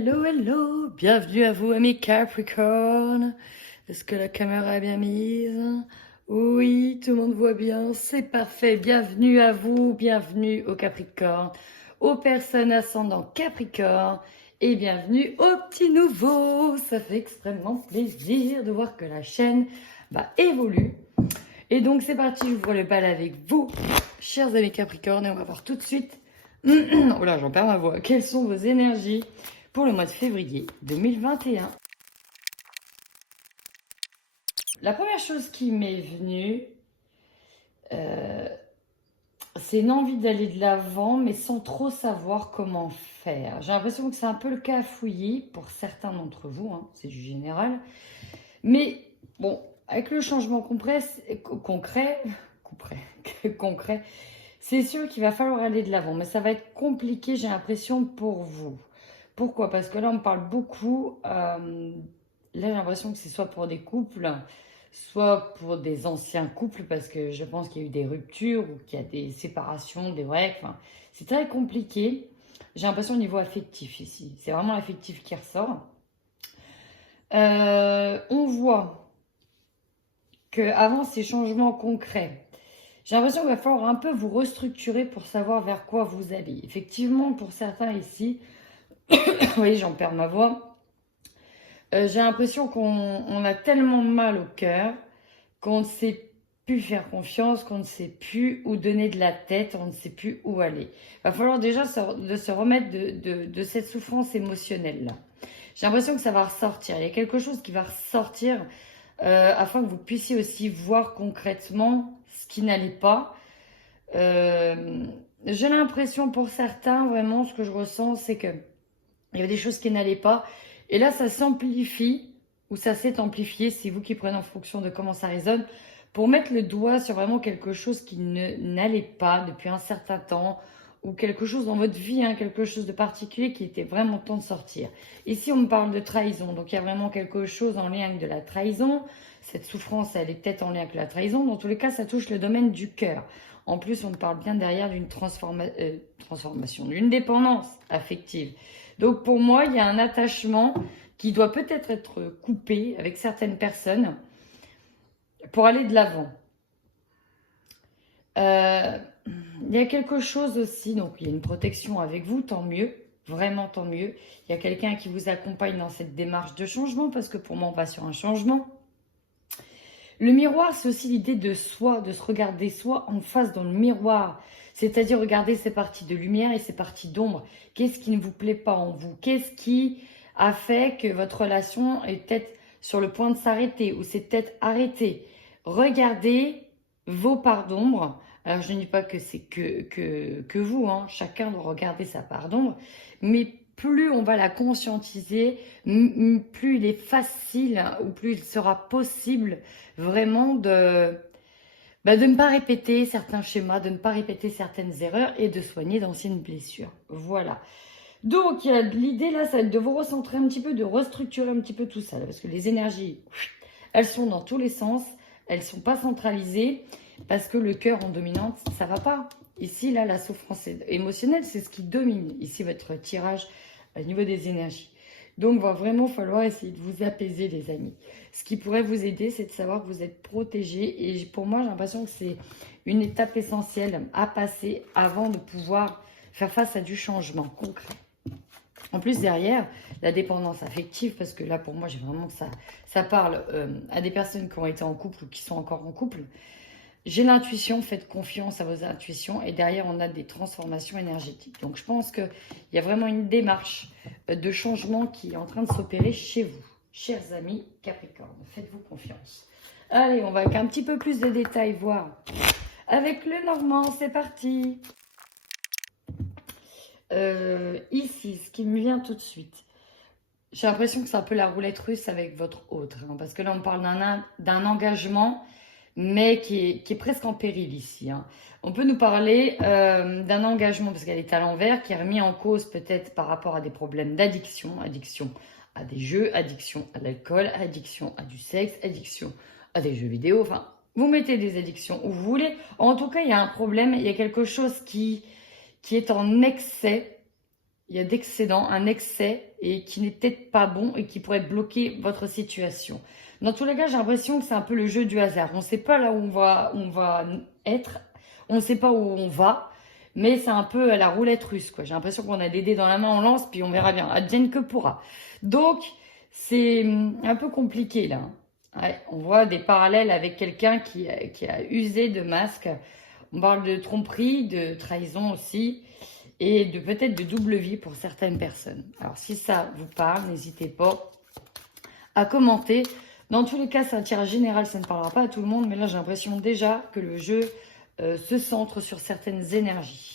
Hello, hello, bienvenue à vous amis Capricorne. Est-ce que la caméra est bien mise? Oui, tout le monde voit bien, c'est parfait. Bienvenue à vous, bienvenue au Capricorne, aux personnes ascendant Capricorne et bienvenue aux petits nouveaux. Ça fait extrêmement plaisir de voir que la chaîne évolue. Et donc c'est parti, j'ouvre le bal avec vous, chers amis Capricorne, et on va voir tout de suite. Oh là, j'en perds ma voix. Quelles sont vos énergies pour le mois de février 2021? La première chose qui m'est venue, c'est une envie d'aller de l'avant, mais sans trop savoir comment faire. J'ai l'impression que c'est un peu le cas fouillis pour certains d'entre vous, hein, c'est du général. Mais bon, avec le changement concret, c'est sûr qu'il va falloir aller de l'avant, mais ça va être compliqué, j'ai l'impression, pour vous. Pourquoi? Parce que là, on parle beaucoup, là, j'ai l'impression que c'est soit pour des couples, soit pour des anciens couples, parce que je pense qu'il y a eu des ruptures, ou qu'il y a des séparations, des breaks, enfin, c'est très compliqué. J'ai l'impression au niveau affectif ici, c'est vraiment l'affectif qui ressort. On voit qu'avant ces changements concrets, j'ai l'impression qu'il va falloir un peu vous restructurer pour savoir vers quoi vous allez. Effectivement, pour certains ici, vous voyez, j'en perds ma voix. J'ai l'impression qu'on a tellement mal au cœur qu'on ne sait plus faire confiance, qu'on ne sait plus où donner de la tête, on ne sait plus où aller. Il va falloir déjà se remettre de cette souffrance émotionnelle-là. J'ai l'impression que ça va ressortir. Il y a quelque chose qui va ressortir afin que vous puissiez aussi voir concrètement ce qui n'allait pas. J'ai l'impression pour certains, vraiment, ce que je ressens, c'est que il y avait des choses qui n'allaient pas. Et là, ça s'amplifie, ou ça s'est amplifié, c'est vous qui prenez en fonction de comment ça résonne, pour mettre le doigt sur vraiment quelque chose qui n'allait pas depuis un certain temps, ou quelque chose dans votre vie, hein, quelque chose de particulier qui était vraiment temps de sortir. Ici, on me parle de trahison, donc il y a vraiment quelque chose en lien avec de la trahison. Cette souffrance, elle est peut-être en lien avec la trahison. Dans tous les cas, ça touche le domaine du cœur. En plus, on me parle bien derrière d'une transformation, d'une dépendance affective. Donc pour moi, il y a un attachement qui doit peut-être être coupé avec certaines personnes pour aller de l'avant. Il y a quelque chose aussi, donc il y a une protection avec vous, tant mieux, vraiment tant mieux. Il y a quelqu'un qui vous accompagne dans cette démarche de changement, parce que pour moi, on va sur un changement. Le miroir, c'est aussi l'idée de soi, de se regarder soi en face dans le miroir. C'est-à-dire regarder ces parties de lumière et ces parties d'ombre. Qu'est-ce qui ne vous plaît pas en vous? Qu'est-ce qui a fait que votre relation est peut-être sur le point de s'arrêter ou s'est peut-être arrêtée? Regardez vos parts d'ombre. Alors, je ne dis pas que c'est que vous, hein. Chacun doit regarder sa part d'ombre. Mais plus on va la conscientiser, plus il est facile ou plus il sera possible vraiment de ne pas répéter certains schémas, de ne pas répéter certaines erreurs et de soigner d'anciennes blessures. Voilà. Donc, l'idée là, ça va être de vous recentrer un petit peu, de restructurer un petit peu tout ça. Là, parce que les énergies, elles sont dans tous les sens. Elles ne sont pas centralisées parce que le cœur en dominante, ça ne va pas. Ici, là, la souffrance émotionnelle, c'est ce qui domine. Ici, votre tirage au niveau des énergies. Donc, il va vraiment falloir essayer de vous apaiser, les amis. Ce qui pourrait vous aider, c'est de savoir que vous êtes protégés. Et pour moi, j'ai l'impression que c'est une étape essentielle à passer avant de pouvoir faire face à du changement concret. En plus, derrière, la dépendance affective, parce que là, pour moi, j'ai vraiment que ça parle à des personnes qui ont été en couple ou qui sont encore en couple. J'ai l'intuition, faites confiance à vos intuitions et derrière, on a des transformations énergétiques. Donc, je pense qu'il y a vraiment une démarche de changement qui est en train de s'opérer chez vous, chers amis Capricorne. Faites-vous confiance. Allez, on va avec un petit peu plus de détails voir. Avec le Normand, c'est parti. Ici, ce qui me vient tout de suite, j'ai l'impression que c'est un peu la roulette russe avec votre autre. Hein, parce que là, on parle d'un engagement mais qui est presque en péril ici. Hein. On peut nous parler d'un engagement, parce qu'elle est à l'envers, qui est remis en cause peut-être par rapport à des problèmes d'addiction, addiction à des jeux, addiction à l'alcool, addiction à du sexe, addiction à des jeux vidéo, enfin, vous mettez des addictions où vous voulez. En tout cas, il y a un problème, il y a quelque chose qui est en excès il y a d'excédent, un excès et qui n'est peut-être pas bon et qui pourrait bloquer votre situation. Dans tous les cas, j'ai l'impression que c'est un peu le jeu du hasard. On ne sait pas là où on va être, on ne sait pas où on va, mais c'est un peu la roulette russe, quoi. J'ai l'impression qu'on a des dés dans la main, on lance, puis on verra bien. Advienne que pourra. Donc, c'est un peu compliqué là. Ouais, on voit des parallèles avec quelqu'un qui a usé de masque. On parle de tromperie, de trahison aussi, et de peut-être de double vie pour certaines personnes. Alors si ça vous parle, n'hésitez pas à commenter. Dans tous les cas, c'est un tirage général, ça ne parlera pas à tout le monde, mais là j'ai l'impression déjà que le jeu se centre sur certaines énergies.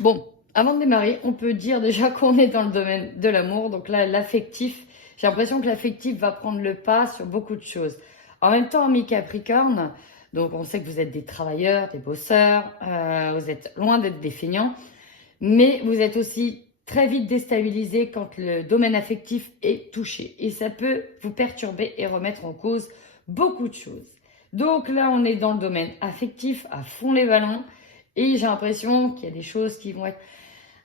Bon, avant de démarrer, on peut dire déjà qu'on est dans le domaine de l'amour. Donc là, l'affectif, j'ai l'impression que l'affectif va prendre le pas sur beaucoup de choses. En même temps, mi-Capricorne, donc on sait que vous êtes des travailleurs, des bosseurs, vous êtes loin d'être des feignants, mais vous êtes aussi très vite déstabilisé quand le domaine affectif est touché. Et ça peut vous perturber et remettre en cause beaucoup de choses. Donc là, on est dans le domaine affectif, à fond les ballons. Et j'ai l'impression qu'il y a des choses qui vont être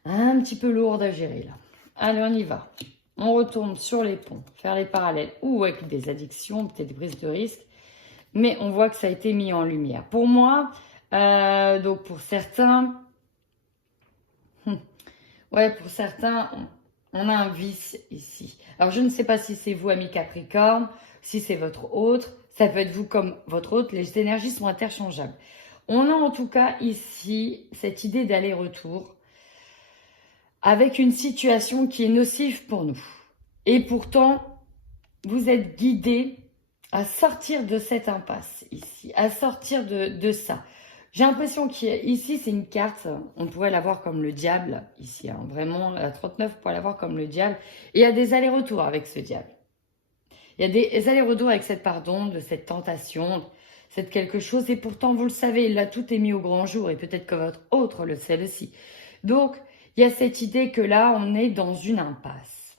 un petit peu lourdes à gérer là. Allez, on y va. On retourne sur les ponts, faire les parallèles ou avec des addictions, peut-être des prises de risques. Mais on voit que ça a été mis en lumière. Pour moi, donc pour certains, pour certains, on a un vice ici. Alors, je ne sais pas si c'est vous, ami Capricorne, si c'est votre autre. Ça peut être vous comme votre autre. Les énergies sont interchangeables. On a en tout cas ici cette idée d'aller-retour avec une situation qui est nocive pour nous. Et pourtant, vous êtes guidé à sortir de cette impasse ici, à sortir de ça. J'ai l'impression qu'ici, c'est une carte, on pourrait la voir comme le diable, ici, hein, vraiment, la 39, on pourrait la voir comme le diable. Et il y a des allers-retours avec ce diable. Il y a des allers-retours avec cette pardon, de cette tentation, c'est quelque chose, et pourtant, vous le savez, là, tout est mis au grand jour, et peut-être que votre autre le sait aussi. Donc, il y a cette idée que là, on est dans une impasse.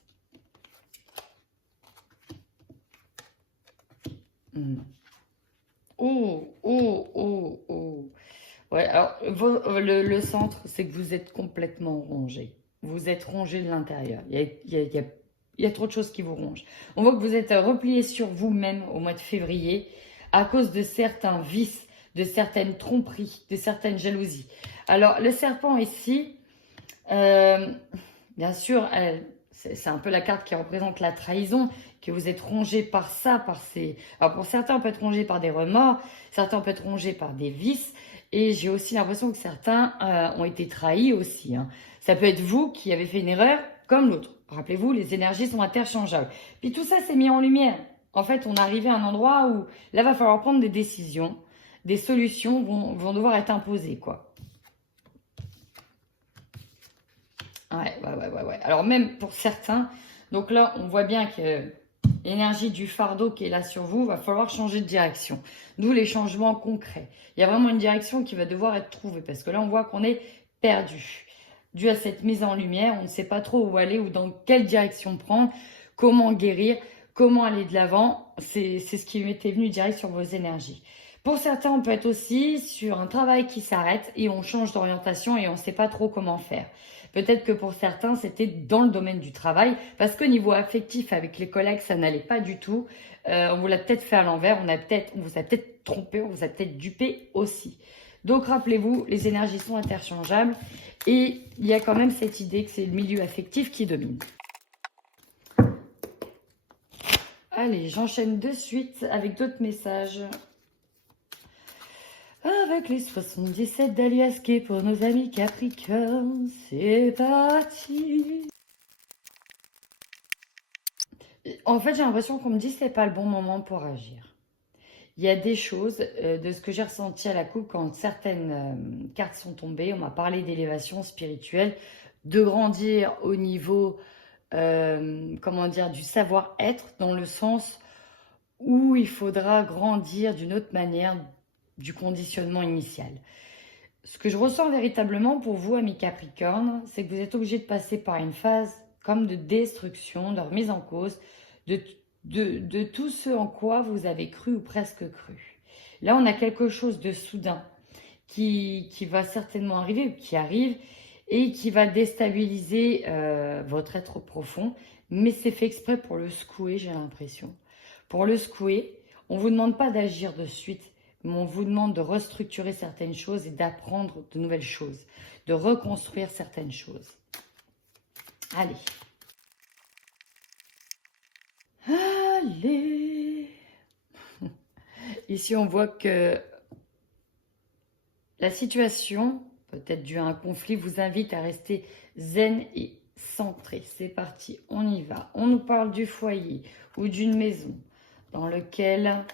Oh, oh, oh, oh. Ouais, alors, le centre, c'est que vous êtes complètement rongé. Vous êtes rongé de l'intérieur. Il y a trop de choses qui vous rongent. On voit que vous êtes replié sur vous-même au mois de février à cause de certains vices, de certaines tromperies, de certaines jalousies. Alors, le serpent ici, bien sûr, c'est un peu la carte qui représente la trahison, que vous êtes rongé par ça, par ces... Alors, pour certains, on peut être rongé par des remords, certains, on peut être rongé par des vices, et j'ai aussi l'impression que certains ont été trahis aussi. Hein. Ça peut être vous qui avez fait une erreur, comme l'autre. Rappelez-vous, les énergies sont interchangeables. Puis tout ça, c'est mis en lumière. En fait, on est arrivé à un endroit où là, va falloir prendre des décisions. Des solutions vont devoir être imposées, quoi. Ouais. Alors même pour certains, donc là, on voit bien que l'énergie du fardeau qui est là sur vous, va falloir changer de direction. D'où les changements concrets. Il y a vraiment une direction qui va devoir être trouvée parce que là, on voit qu'on est perdu. Dû à cette mise en lumière, on ne sait pas trop où aller ou dans quelle direction prendre, comment guérir, comment aller de l'avant. C'est ce qui m'était venu direct sur vos énergies. Pour certains, on peut être aussi sur un travail qui s'arrête et on change d'orientation et on ne sait pas trop comment faire. Peut-être que pour certains, c'était dans le domaine du travail, parce qu'au niveau affectif, avec les collègues, ça n'allait pas du tout. On vous l'a peut-être fait à l'envers, on vous a peut-être trompé, on vous a peut-être dupé aussi. Donc rappelez-vous, les énergies sont interchangeables et il y a quand même cette idée que c'est le milieu affectif qui domine. Allez, j'enchaîne de suite avec d'autres messages. Avec les 77 d'Aliasqué pour nos amis Capricorne, c'est parti. En fait, j'ai l'impression qu'on me dit que c'est pas le bon moment pour agir. Il y a des choses, de ce que j'ai ressenti à la coupe quand certaines cartes sont tombées, on m'a parlé d'élévation spirituelle, de grandir au niveau, comment dire, du savoir-être, dans le sens où il faudra grandir d'une autre manière, du conditionnement initial. Ce que je ressens véritablement pour vous, amis Capricorne, c'est que vous êtes obligé de passer par une phase comme de destruction, de remise en cause, de tout ce en quoi vous avez cru ou presque cru. Là, on a quelque chose de soudain qui va certainement arriver, qui arrive, et qui va déstabiliser votre être profond. Mais c'est fait exprès pour le secouer, j'ai l'impression. Pour le secouer, on ne vous demande pas d'agir de suite, mais on vous demande de restructurer certaines choses et d'apprendre de nouvelles choses, de reconstruire certaines choses. Allez. Allez. Ici, on voit que la situation, peut-être due à un conflit, vous invite à rester zen et centré. C'est parti, on y va. On nous parle du foyer ou d'une maison dans lequel,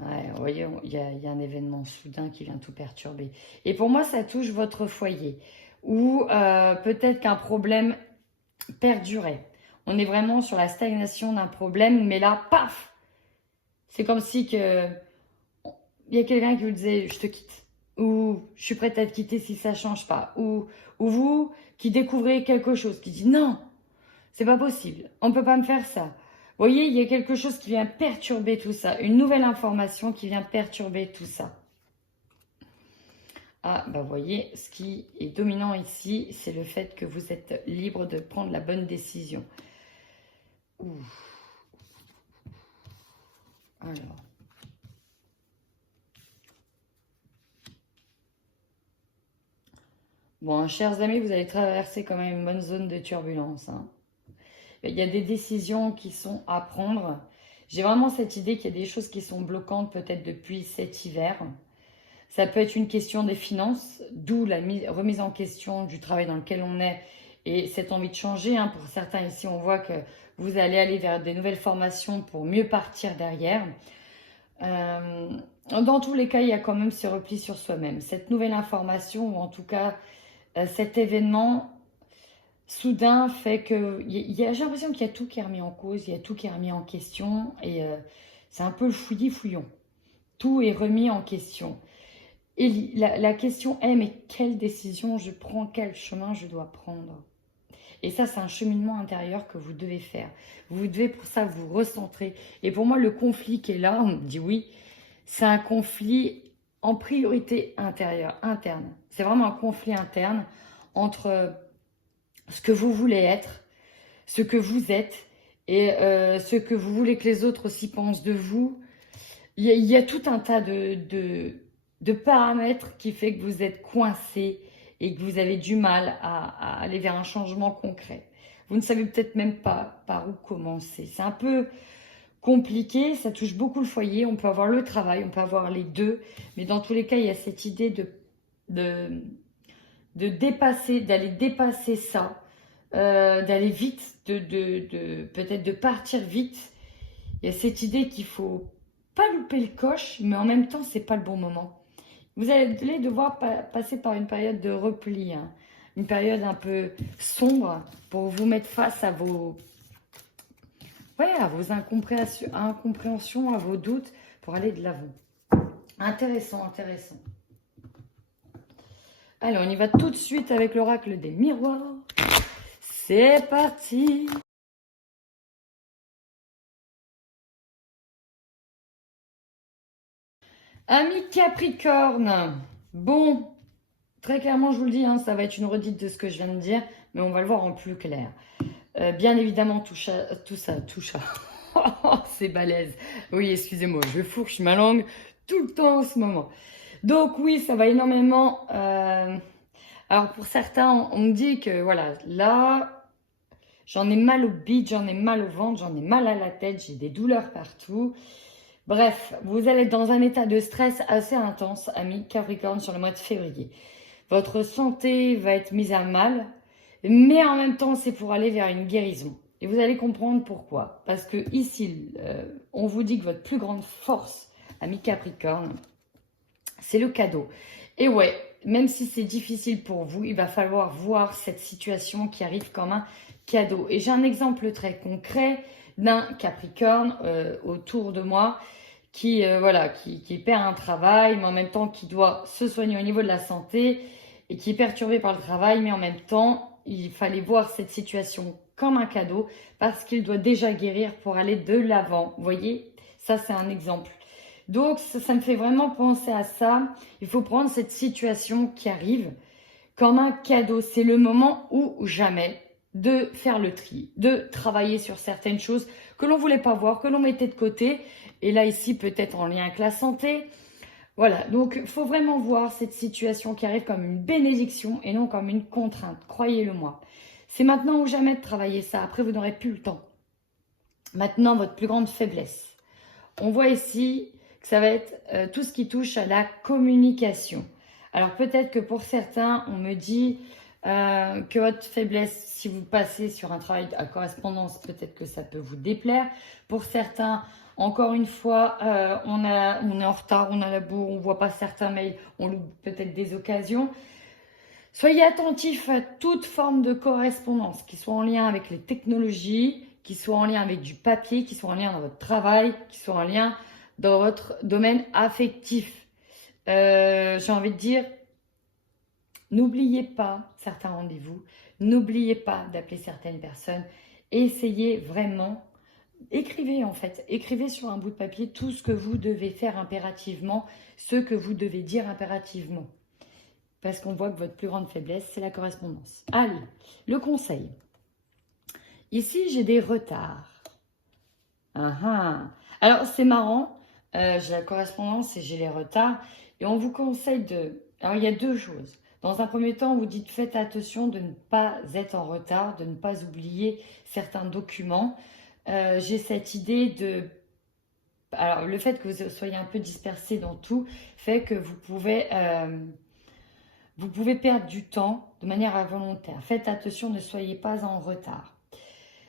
ouais, vous voyez, il y a un événement soudain qui vient tout perturber. Et pour moi, ça touche votre foyer ou peut-être qu'un problème perdurait. On est vraiment sur la stagnation d'un problème, mais là, paf! C'est comme si que il y a quelqu'un qui vous disait « je te quitte » ou « je suis prête à te quitter si ça ne change pas » ou vous qui découvrez quelque chose, qui dit « non, c'est pas possible, on ne peut pas me faire ça ». Vous voyez, il y a quelque chose qui vient perturber tout ça, une nouvelle information qui vient perturber tout ça. Ah, bah vous voyez, ce qui est dominant ici, c'est le fait que vous êtes libre de prendre la bonne décision. Ouh. Alors. Bon, chers amis, vous allez traverser quand même une bonne zone de turbulence. Hein. Il y a des décisions qui sont à prendre. J'ai vraiment cette idée qu'il y a des choses qui sont bloquantes peut-être depuis cet hiver. Ça peut être une question des finances, d'où la remise en question du travail dans lequel on est et cette envie de changer. Hein. Pour certains ici, on voit que vous allez aller vers des nouvelles formations pour mieux partir derrière. Dans tous les cas, il y a quand même ce repli sur soi-même. Cette nouvelle information, ou en tout cas cet événement soudain fait que j'ai l'impression qu'il y a tout qui est remis en cause, il y a tout qui est remis en question et c'est un peu le fouillis-fouillon. Tout est remis en question. Et la question est, mais quelle décision je prends, quel chemin je dois prendre? Et ça, c'est un cheminement intérieur que vous devez faire. Vous devez pour ça vous recentrer. Et pour moi, le conflit qui est là, on me dit oui, c'est un conflit en priorité intérieure, interne. C'est vraiment un conflit interne entre ce que vous voulez être, ce que vous êtes et ce que vous voulez que les autres aussi pensent de vous. Il y a tout un tas de paramètres qui fait que vous êtes coincé et que vous avez du mal à aller vers un changement concret. Vous ne savez peut-être même pas par où commencer. C'est un peu compliqué, ça touche beaucoup le foyer, on peut avoir le travail, on peut avoir les deux, mais dans tous les cas, il y a cette idée de dépasser, d'aller dépasser ça, d'aller vite, peut-être de partir vite. Il y a cette idée qu'il faut pas louper le coche, mais en même temps, c'est pas le bon moment. Vous allez devoir passer par une période de repli, hein, une période un peu sombre pour vous mettre face à vos incompréhensions, à vos doutes, pour aller de l'avant. Intéressant, intéressant. Allez, on y va tout de suite avec l'oracle des miroirs. C'est parti! Amis Capricorne, bon, très clairement, je vous le dis, hein, ça va être une redite de ce que je viens de dire, mais on va le voir en plus clair. Bien évidemment, tout ça. C'est balèze. Oui, excusez-moi, je fourche ma langue tout le temps en ce moment. Donc oui, ça va énormément. Alors pour certains, on me dit que voilà, là, j'en ai mal au bide, j'en ai mal au ventre, j'en ai mal à la tête, j'ai des douleurs partout. Bref, vous allez être dans un état de stress assez intense, amis Capricorne, sur le mois de février. Votre santé va être mise à mal, mais en même temps, c'est pour aller vers une guérison. Et vous allez comprendre pourquoi. Parce que ici, on vous dit que votre plus grande force, amis Capricorne, c'est le cadeau. Et ouais, même si c'est difficile pour vous, il va falloir voir cette situation qui arrive comme un cadeau. Et j'ai un exemple très concret d'un Capricorne autour de moi qui perd un travail, mais en même temps qui doit se soigner au niveau de la santé et qui est perturbé par le travail, mais en même temps, il fallait voir cette situation comme un cadeau parce qu'il doit déjà guérir pour aller de l'avant. Vous voyez, ça c'est un exemple. Donc ça me fait vraiment penser à ça. Il faut prendre cette situation qui arrive comme un cadeau. C'est le moment ou jamais de faire le tri, de travailler sur certaines choses que l'on ne voulait pas voir, que l'on mettait de côté. Et là, ici, peut-être en lien avec la santé. Voilà, donc il faut vraiment voir cette situation qui arrive comme une bénédiction et non comme une contrainte, croyez-le-moi. C'est maintenant ou jamais de travailler ça, après vous n'aurez plus le temps. Maintenant, votre plus grande faiblesse. On voit ici que ça va être tout ce qui touche à la communication. Alors peut-être que pour certains, on me dit que votre faiblesse, si vous passez sur un travail à correspondance, peut-être que ça peut vous déplaire. Pour certains, encore une fois, on est en retard, on a la bourre, on ne voit pas certains mails, on loupe peut-être des occasions. Soyez attentifs à toute forme de correspondance, qui soit en lien avec les technologies, qui soit en lien avec du papier, qui soit en lien dans votre travail, qui soit en lien dans votre domaine affectif. J'ai envie de dire, n'oubliez pas certains rendez-vous, n'oubliez pas d'appeler certaines personnes, essayez vraiment, écrivez en fait, écrivez sur un bout de papier tout ce que vous devez faire impérativement, ce que vous devez dire impérativement. Parce qu'on voit que votre plus grande faiblesse, c'est la correspondance. Allez, le conseil. Ici, j'ai des retards. Alors, c'est marrant. J'ai la correspondance et j'ai les retards. Et on vous conseille de... Alors, il y a deux choses. Dans un premier temps, on vous dit faites attention de ne pas être en retard, de ne pas oublier certains documents. J'ai cette idée de... Alors, le fait que vous soyez un peu dispersé dans tout fait que vous pouvez perdre du temps de manière involontaire. Faites attention, ne soyez pas en retard.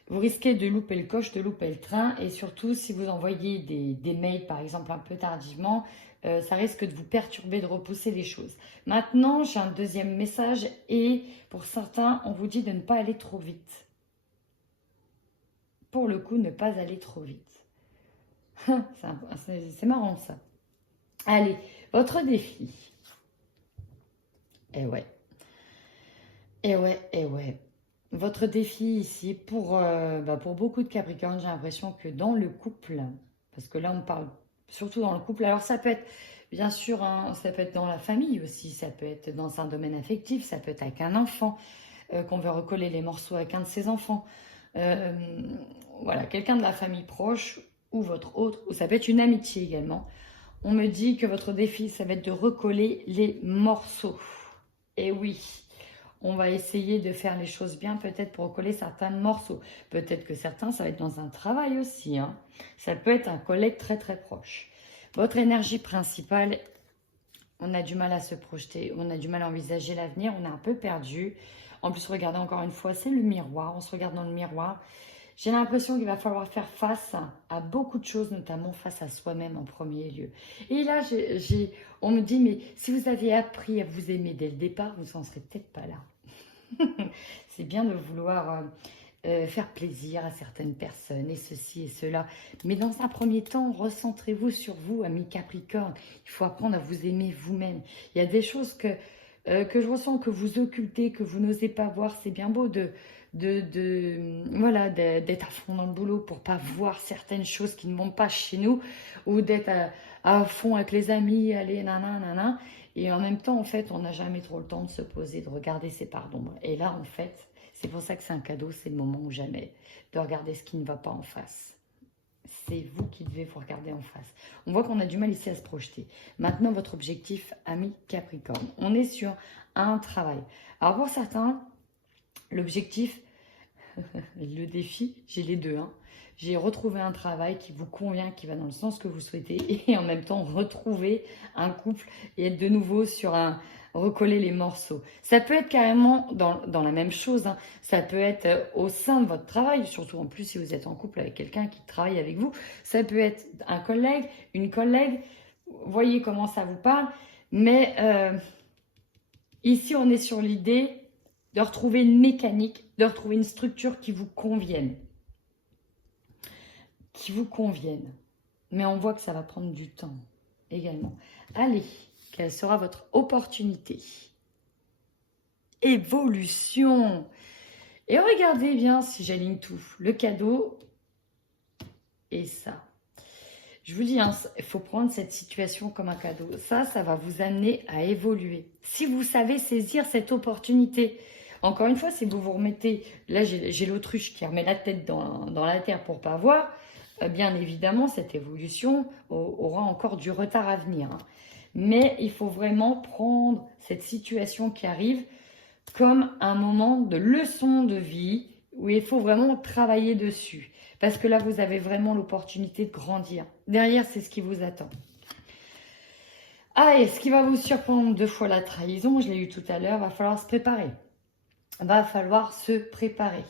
Vous risquez de louper le coche, de louper le train. Et surtout, si vous envoyez des mails, par exemple, un peu tardivement, ça risque de vous perturber, de repousser les choses. Maintenant, j'ai un deuxième message. Et pour certains, on vous dit de ne pas aller trop vite. Pour le coup, ne pas aller trop vite. C'est marrant, ça. Allez, votre défi. Eh ouais. Eh ouais, eh ouais. Votre défi ici, pour beaucoup de Capricornes, j'ai l'impression que dans le couple, parce que là on parle surtout dans le couple, alors ça peut être bien sûr, ça peut être dans la famille aussi, ça peut être dans un domaine affectif, ça peut être avec un enfant, qu'on veut recoller les morceaux avec un de ses enfants. Voilà, quelqu'un de la famille proche ou votre autre, ou ça peut être une amitié également. On me dit que votre défi, ça va être de recoller les morceaux. Et oui, on va essayer de faire les choses bien, peut-être pour recoller certains morceaux. Peut-être que certains, ça va être dans un travail aussi. Ça peut être un collègue très très proche. Votre énergie principale, on a du mal à se projeter, on a du mal à envisager l'avenir, on est un peu perdu. En plus, regardez encore une fois, c'est le miroir, on se regarde dans le miroir. J'ai l'impression qu'il va falloir faire face à beaucoup de choses, notamment face à soi-même en premier lieu. Et là, on me dit, mais si vous aviez appris à vous aimer dès le départ, vous n'en serez peut-être pas là. C'est bien de vouloir faire plaisir à certaines personnes et ceci et cela. Mais dans un premier temps, recentrez-vous sur vous, amis Capricorne. Il faut apprendre à vous aimer vous-même. Il y a des choses que je ressens, que vous occultez, que vous n'osez pas voir. C'est bien beau voilà, d'être à fond dans le boulot pour pas voir certaines choses qui ne vont pas chez nous, ou d'être à fond avec les amis, aller nanana. Et en même temps, en fait, on n'a jamais trop le temps de se poser, de regarder ses parts d'ombre. Et là, en fait, c'est pour ça que c'est un cadeau, c'est le moment ou jamais de regarder ce qui ne va pas en face. C'est vous qui devez vous regarder en face. On voit qu'on a du mal ici à se projeter. Maintenant, votre objectif, ami Capricorne. On est sur un travail. Alors pour certains, l'objectif, le défi, j'ai les deux. J'ai retrouvé un travail qui vous convient, qui va dans le sens que vous souhaitez, et en même temps retrouver un couple et être de nouveau sur recoller les morceaux. Ça peut être carrément dans la même chose. Ça peut être au sein de votre travail, surtout en plus si vous êtes en couple avec quelqu'un qui travaille avec vous. Ça peut être un collègue, une collègue. Voyez comment ça vous parle. Mais ici, on est sur l'idée de retrouver une mécanique, de retrouver une structure qui vous convienne. Qui vous convienne. Mais on voit que ça va prendre du temps également. Allez, quelle sera votre opportunité? Évolution. Et regardez bien si j'aligne tout. Le cadeau et ça. Je vous dis, il faut prendre cette situation comme un cadeau. Ça va vous amener à évoluer. Si vous savez saisir cette opportunité, encore une fois, si vous vous remettez, là j'ai l'autruche qui remet la tête dans la terre pour pas voir, bien évidemment, cette évolution aura encore du retard à venir. Hein. Mais il faut vraiment prendre cette situation qui arrive comme un moment de leçon de vie où il faut vraiment travailler dessus. Parce que là, vous avez vraiment l'opportunité de grandir. Derrière, c'est ce qui vous attend. Ah, et ce qui va vous surprendre 2 fois la trahison, je l'ai eu tout à l'heure, va falloir se préparer. Va falloir se préparer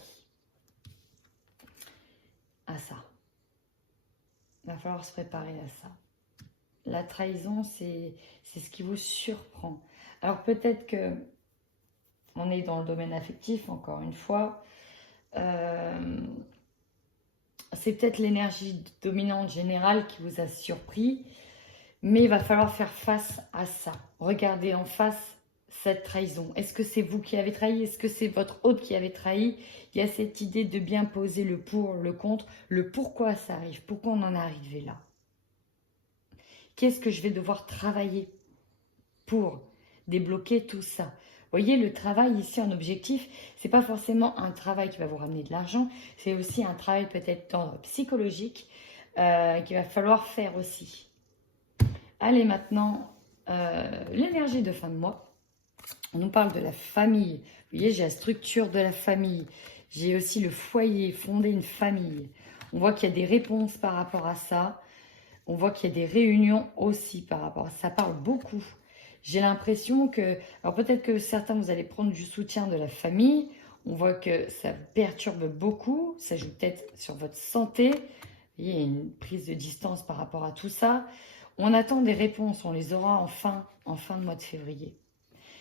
à ça. Va falloir se préparer à ça. La trahison, c'est ce qui vous surprend. Alors peut-être que on est dans le domaine affectif, encore une fois. C'est peut-être l'énergie dominante générale qui vous a surpris, mais il va falloir faire face à ça. Regardez en face cette trahison. Est-ce que c'est vous qui avez trahi? Est-ce que c'est votre hôte qui avait trahi? Il y a cette idée de bien poser le pour, le contre, le pourquoi ça arrive, pourquoi on en est arrivé là. Qu'est-ce que je vais devoir travailler pour débloquer tout ça? Vous voyez, le travail ici en objectif, c'est pas forcément un travail qui va vous ramener de l'argent, c'est aussi un travail peut-être d'ordre psychologique qu'il va falloir faire aussi. Allez, maintenant, l'énergie de fin de mois. On nous parle de la famille. Vous voyez, j'ai la structure de la famille. J'ai aussi le foyer, fonder une famille. On voit qu'il y a des réponses par rapport à ça. On voit qu'il y a des réunions aussi par rapport à ça. Ça parle beaucoup. J'ai l'impression que, alors peut-être que certains, vous allez prendre du soutien de la famille. On voit que ça perturbe beaucoup. Ça joue peut-être sur votre santé. Il y a une prise de distance par rapport à tout ça. On attend des réponses. On les aura en fin de mois de février.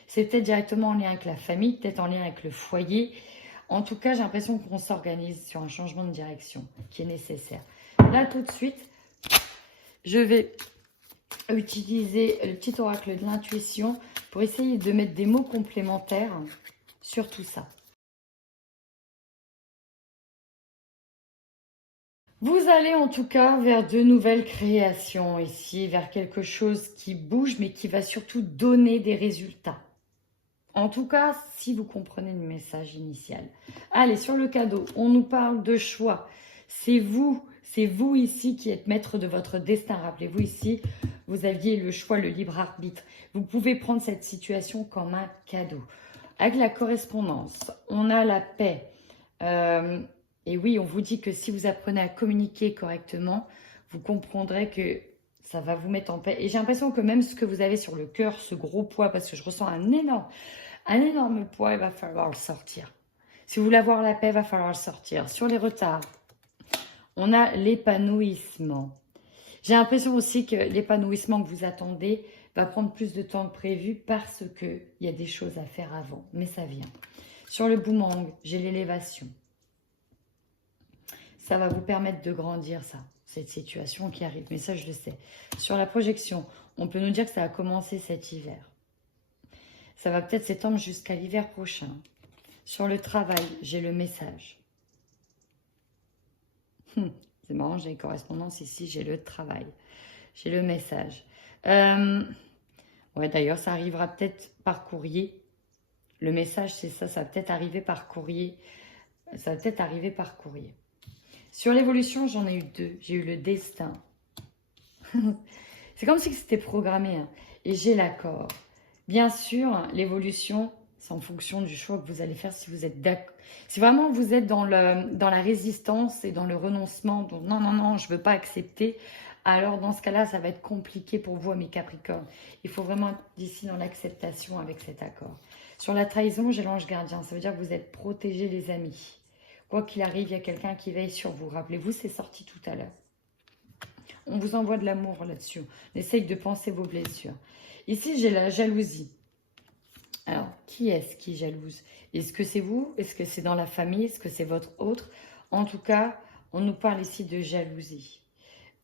C'est peut-être directement en lien avec la famille, peut-être en lien avec le foyer. En tout cas, j'ai l'impression qu'on s'organise sur un changement de direction qui est nécessaire. Là, tout de suite, je vais utiliser le petit oracle de l'intuition pour essayer de mettre des mots complémentaires sur tout ça. Vous allez en tout cas vers de nouvelles créations ici, vers quelque chose qui bouge mais qui va surtout donner des résultats. En tout cas, si vous comprenez le message initial. Allez, sur le cadeau, on nous parle de choix. C'est vous ici qui êtes maître de votre destin. Rappelez-vous ici, vous aviez le choix, le libre arbitre. Vous pouvez prendre cette situation comme un cadeau. Avec la correspondance, on a la paix. Et oui, on vous dit que si vous apprenez à communiquer correctement, vous comprendrez que ça va vous mettre en paix. Et j'ai l'impression que même ce que vous avez sur le cœur, ce gros poids, parce que je ressens un énorme poids, il va falloir le sortir. Si vous voulez avoir la paix, il va falloir le sortir. Sur les retards, on a l'épanouissement. J'ai l'impression aussi que l'épanouissement que vous attendez va prendre plus de temps que prévu parce qu'il y a des choses à faire avant. Mais ça vient. Sur le boomerang, j'ai l'élévation. Ça va vous permettre de grandir, ça, cette situation qui arrive. Mais ça, je le sais. Sur la projection, on peut nous dire que ça a commencé cet hiver. Ça va peut-être s'étendre jusqu'à l'hiver prochain. Sur le travail, j'ai le message. C'est marrant, j'ai une correspondance ici, j'ai le travail. J'ai le message. Ouais, d'ailleurs, ça arrivera peut-être par courrier. Le message, c'est ça, ça va peut-être arriver par courrier. Ça va peut-être arriver par courrier. Sur l'évolution, j'en ai eu 2. J'ai eu le destin. C'est comme si c'était programmé. Hein. Et j'ai l'accord. Bien sûr, l'évolution, c'est en fonction du choix que vous allez faire si vous êtes d'accord. Si vraiment vous êtes dans la résistance et dans le renoncement, donc non, je ne veux pas accepter, alors dans ce cas-là, ça va être compliqué pour vous, mes Capricornes. Il faut vraiment être d'ici dans l'acceptation avec cet accord. Sur la trahison, j'ai l'ange gardien. Ça veut dire que vous êtes protégés, les amis. Quoi qu'il arrive, il y a quelqu'un qui veille sur vous. Rappelez-vous, c'est sorti tout à l'heure. On vous envoie de l'amour là-dessus. On essaye de penser vos blessures. Ici, j'ai la jalousie. Alors, qui est-ce qui jalouse? Est-ce que c'est vous? Est-ce que c'est dans la famille? Est-ce que c'est votre autre? En tout cas, on nous parle ici de jalousie.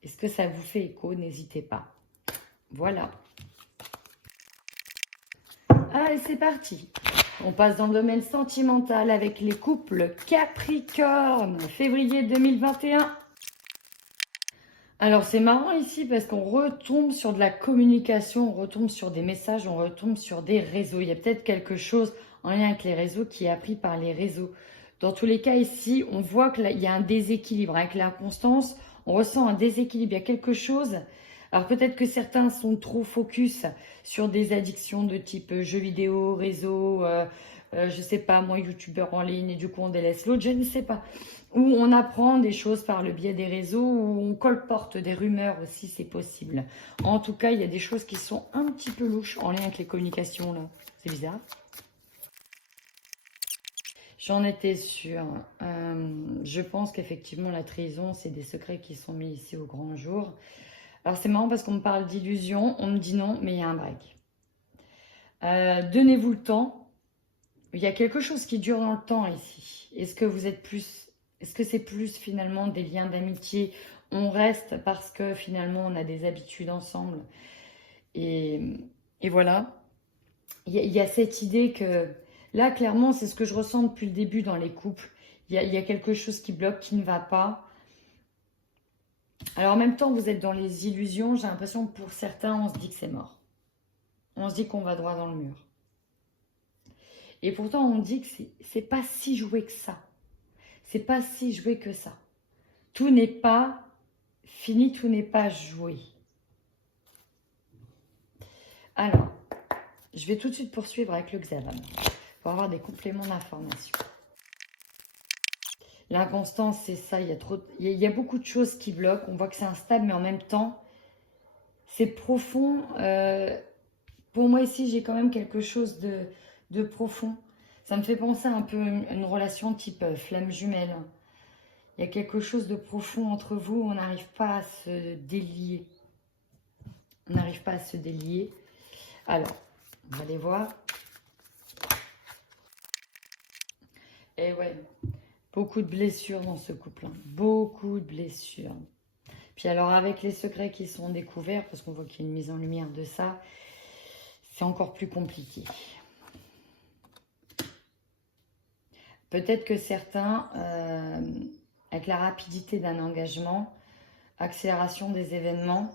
Est-ce que ça vous fait écho? N'hésitez pas. Voilà. Allez, c'est parti. On passe dans le domaine sentimental avec les couples Capricorne, février 2021. Alors c'est marrant ici parce qu'on retombe sur de la communication, on retombe sur des messages, on retombe sur des réseaux. Il y a peut-être quelque chose en lien avec les réseaux qui est appris par les réseaux. Dans tous les cas ici, on voit qu'il y a un déséquilibre. Avec l'inconstance, on ressent un déséquilibre. Il y a quelque chose. Alors peut-être que certains sont trop focus sur des addictions de type jeux vidéo, réseau, je sais pas, moi, youtubeur en ligne, et du coup on délaisse l'autre, je ne sais pas. Où on apprend des choses par le biais des réseaux, où on colporte des rumeurs aussi, c'est possible. En tout cas, il y a des choses qui sont un petit peu louches en lien avec les communications, là. C'est bizarre. J'en étais sûre. Je pense qu'effectivement, la trahison, c'est des secrets qui sont mis ici au grand jour. Alors, c'est marrant parce qu'on me parle d'illusion, on me dit non, mais il y a un break. Donnez-vous le temps. Il y a quelque chose qui dure dans le temps ici. Est-ce que vous êtes plus... Est-ce que c'est plus finalement des liens d'amitié? On reste parce que finalement on a des habitudes ensemble. Et, et voilà. Il y a cette idée que... Là, clairement, c'est ce que je ressens depuis le début dans les couples. Il y a quelque chose qui bloque, qui ne va pas. Alors en même temps, vous êtes dans les illusions. J'ai l'impression que pour certains, on se dit que c'est mort. On se dit qu'on va droit dans le mur. Et pourtant, on dit que c'est pas si joué que ça. C'est pas si joué que ça. Tout n'est pas fini, tout n'est pas joué. Alors, je vais tout de suite poursuivre avec le Xavan pour avoir des compléments d'information. L'inconstance, c'est ça. Il y a beaucoup de choses qui bloquent. On voit que c'est instable, mais en même temps, c'est profond. Pour moi, ici, j'ai quand même quelque chose de profond. Ça me fait penser un peu à une relation type flamme jumelle. Il y a quelque chose de profond entre vous. On n'arrive pas à se délier. On n'arrive pas à se délier. Alors, on va aller voir. Et ouais, beaucoup de blessures dans ce couple. Hein. Beaucoup de blessures. Puis alors, avec les secrets qui sont découverts, parce qu'on voit qu'il y a une mise en lumière de ça, c'est encore plus compliqué. Peut-être que certains, avec la rapidité d'un engagement, accélération des événements,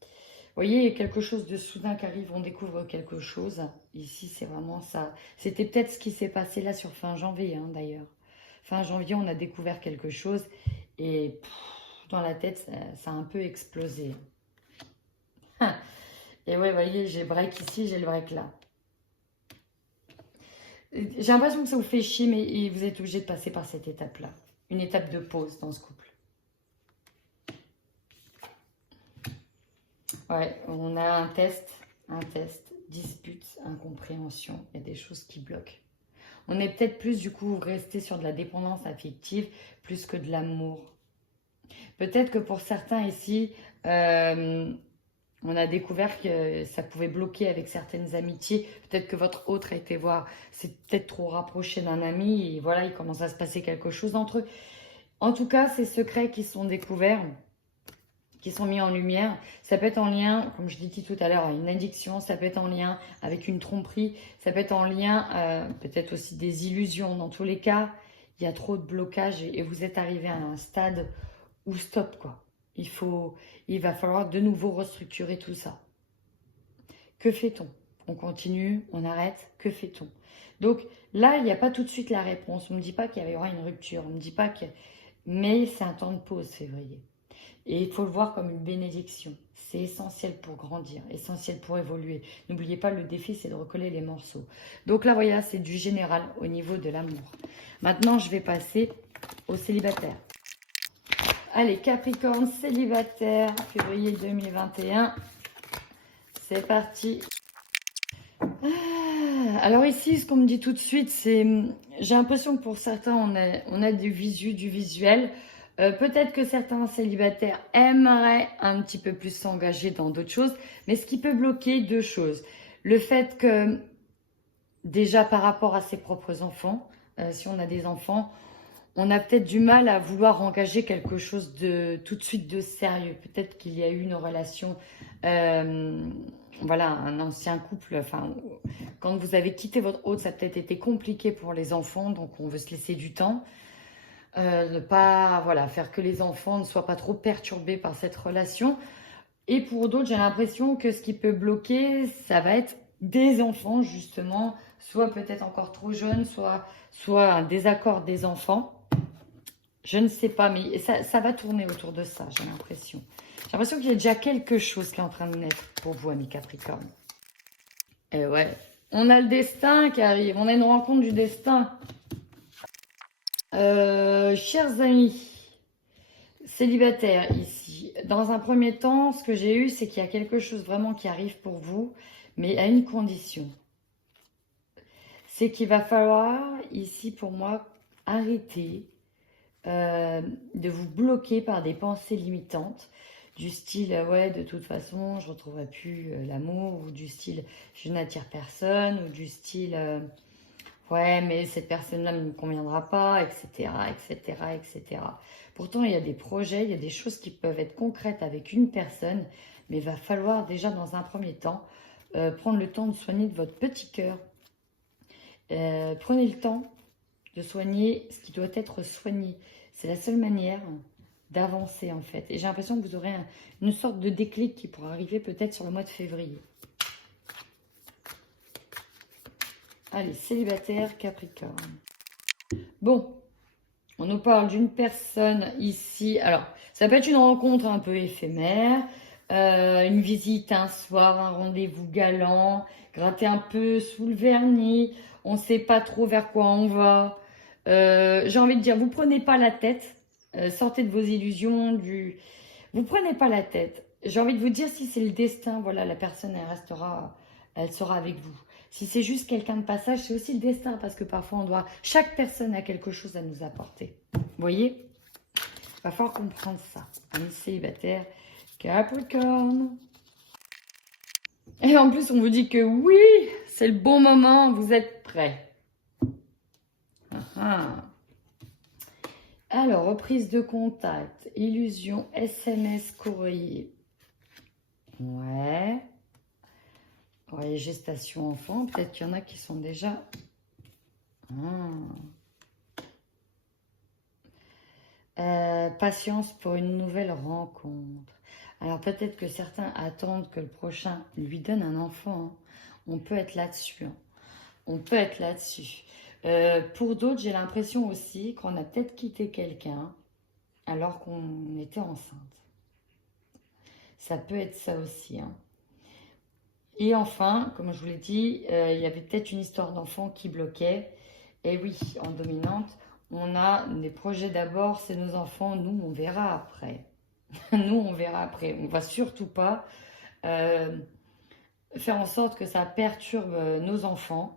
vous voyez, il y a quelque chose de soudain qui arrive, on découvre quelque chose. Ici, c'est vraiment ça. C'était peut-être ce qui s'est passé là sur fin janvier, hein, d'ailleurs. Fin janvier, on a découvert quelque chose et dans la tête, ça a un peu explosé. Et ouais, vous voyez, j'ai le break ici, j'ai le break là. J'ai l'impression que ça vous fait chier, mais vous êtes obligé de passer par cette étape-là. Une étape de pause dans ce couple. Ouais, on a un test, dispute, incompréhension. Il y a des choses qui bloquent. On est peut-être plus, du coup, resté sur de la dépendance affective plus que de l'amour. Peut-être que pour certains ici, on a découvert que ça pouvait bloquer avec certaines amitiés. Peut-être que votre autre a été voir, c'est peut-être trop rapproché d'un ami et voilà, il commence à se passer quelque chose entre eux. En tout cas, ces secrets qui sont découverts, qui sont mis en lumière, ça peut être en lien, comme je l'ai dit tout à l'heure, à une addiction, ça peut être en lien avec une tromperie, ça peut être en lien, peut-être aussi des illusions. Dans tous les cas, il y a trop de blocages et vous êtes arrivé à un stade où stop, quoi. Il va falloir de nouveau restructurer tout ça. Que fait-on? On continue, on arrête, que fait-on? Donc là, il n'y a pas tout de suite la réponse. On ne me dit pas qu'il y aura une rupture, on ne me dit pas que... Mais c'est un temps de pause, février. Et il faut le voir comme une bénédiction. C'est essentiel pour grandir, essentiel pour évoluer. N'oubliez pas, le défi, c'est de recoller les morceaux. Donc là, voilà, c'est du général au niveau de l'amour. Maintenant, je vais passer aux célibataires. Allez, Capricorne, célibataire, février 2021. C'est parti. Alors ici, ce qu'on me dit tout de suite, c'est... J'ai l'impression que pour certains, on a du visuel. Peut-être que certains célibataires aimeraient un petit peu plus s'engager dans d'autres choses. Mais ce qui peut bloquer, deux choses. Le fait que, déjà par rapport à ses propres enfants, si on a des enfants, on a peut-être du mal à vouloir engager quelque chose de tout de suite de sérieux. Peut-être qu'il y a eu une relation, voilà, un ancien couple. Enfin, quand vous avez quitté votre hôte, ça a peut-être été compliqué pour les enfants, donc on veut se laisser du temps. Ne pas, voilà, faire que les enfants ne soient pas trop perturbés par cette relation. Et pour d'autres, j'ai l'impression que ce qui peut bloquer, ça va être des enfants, justement, soit peut-être encore trop jeunes, soit un désaccord des enfants. Je ne sais pas, mais ça va tourner autour de ça, j'ai l'impression. J'ai l'impression qu'il y a déjà quelque chose qui est en train de naître pour vous, amis Capricorne. Et ouais, on a le destin qui arrive, on a une rencontre du destin. Chers amis, célibataires ici, dans un premier temps, ce que j'ai eu, c'est qu'il y a quelque chose vraiment qui arrive pour vous, mais à une condition. C'est qu'il va falloir, ici pour moi, arrêter de vous bloquer par des pensées limitantes, du style ouais, de toute façon, je ne retrouverai plus l'amour, ou du style je n'attire personne, ou du style ouais, mais cette personne-là ne me conviendra pas, etc., etc., etc. Pourtant, il y a des projets, il y a des choses qui peuvent être concrètes avec une personne, mais il va falloir déjà dans un premier temps prendre le temps de soigner de votre petit cœur. Prenez le temps de soigner ce qui doit être soigné. C'est la seule manière d'avancer en fait. Et j'ai l'impression que vous aurez une sorte de déclic qui pourra arriver peut-être sur le mois de février. Allez, célibataire, Capricorne. Bon, on nous parle d'une personne ici. Alors, ça peut être une rencontre un peu éphémère, une visite un soir, un rendez-vous galant, gratter un peu sous le vernis. On ne sait pas trop vers quoi on va. J'ai envie de dire, vous prenez pas la tête. Sortez de vos illusions. Vous prenez pas la tête. J'ai envie de vous dire, si c'est le destin, voilà, la personne, elle sera avec vous. Si c'est juste quelqu'un de passage, c'est aussi le destin, parce que parfois chaque personne a quelque chose à nous apporter. Vous voyez? Il va falloir comprendre ça. Amis célibataire, Capricorne. Et en plus, on vous dit que oui, c'est le bon moment, vous êtes prêts. Alors, reprise de contact, illusion, SMS, courrier. Ouais. Ouais, gestation enfant, peut-être qu'il y en a qui sont déjà... patience pour une nouvelle rencontre. Alors peut-être que certains attendent que le prochain lui donne un enfant. On peut être là-dessus. On peut être là-dessus. Pour d'autres, j'ai l'impression aussi qu'on a peut-être quitté quelqu'un alors qu'on était enceinte. Ça peut être ça aussi. Et enfin, comme je vous l'ai dit, il y avait peut-être une histoire d'enfant qui bloquait. Et oui, en dominante, on a des projets d'abord, c'est nos enfants, nous on verra après. Nous on verra après. On ne va surtout pas faire en sorte que ça perturbe nos enfants.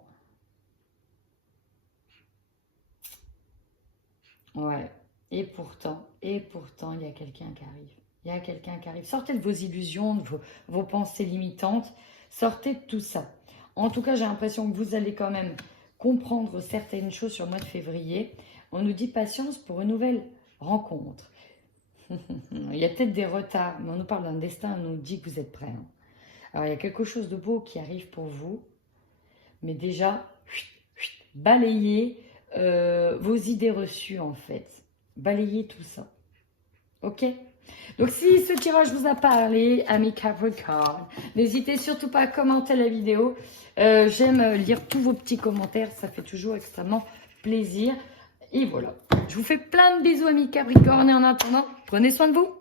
Ouais. Et pourtant, il y a quelqu'un qui arrive. Il y a quelqu'un qui arrive. Sortez de vos illusions, de vos pensées limitantes. Sortez de tout ça. En tout cas, j'ai l'impression que vous allez quand même comprendre certaines choses sur le mois de février. On nous dit patience pour une nouvelle rencontre. Il y a peut-être des retards, mais on nous parle d'un destin, on nous dit que vous êtes prêts. Alors, il y a quelque chose de beau qui arrive pour vous. Mais déjà, balayez vos idées reçues, en fait. Balayez tout ça. Ok ? Donc, si ce tirage vous a parlé, amis Capricorne, n'hésitez surtout pas à commenter la vidéo. J'aime lire tous vos petits commentaires, ça fait toujours extrêmement plaisir. Et voilà, je vous fais plein de bisous, amis Capricorne. Et en attendant, prenez soin de vous.